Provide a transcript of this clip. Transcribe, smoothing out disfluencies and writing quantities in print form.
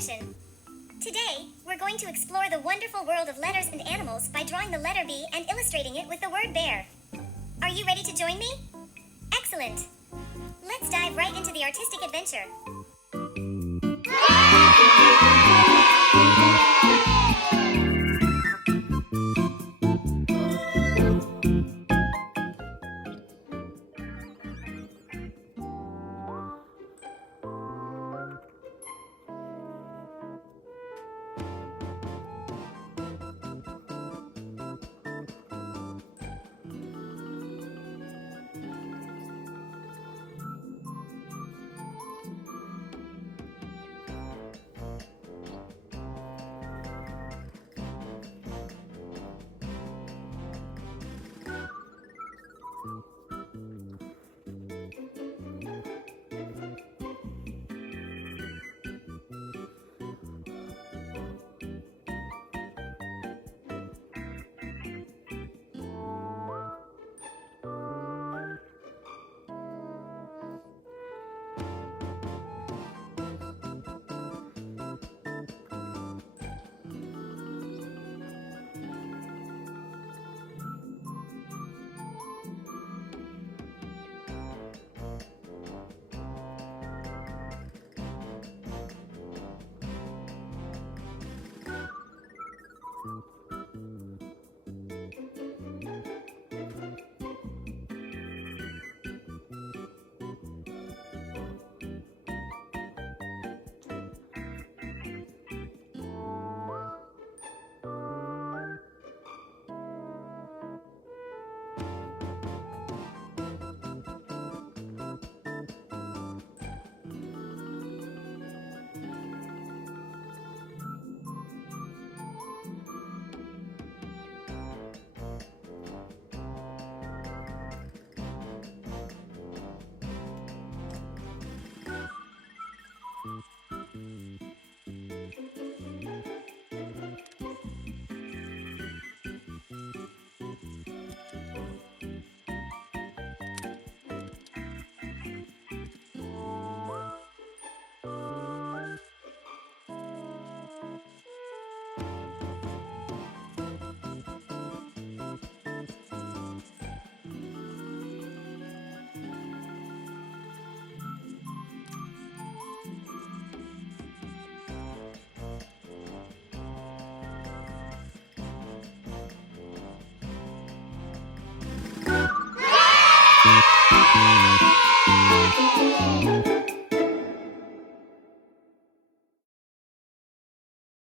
session. Today, we're going to explore the wonderful world of letters and animals by drawing the letter B and illustrating it with the word bear. Are you ready to join me? Excellent! Let's dive right into the artistic adventure.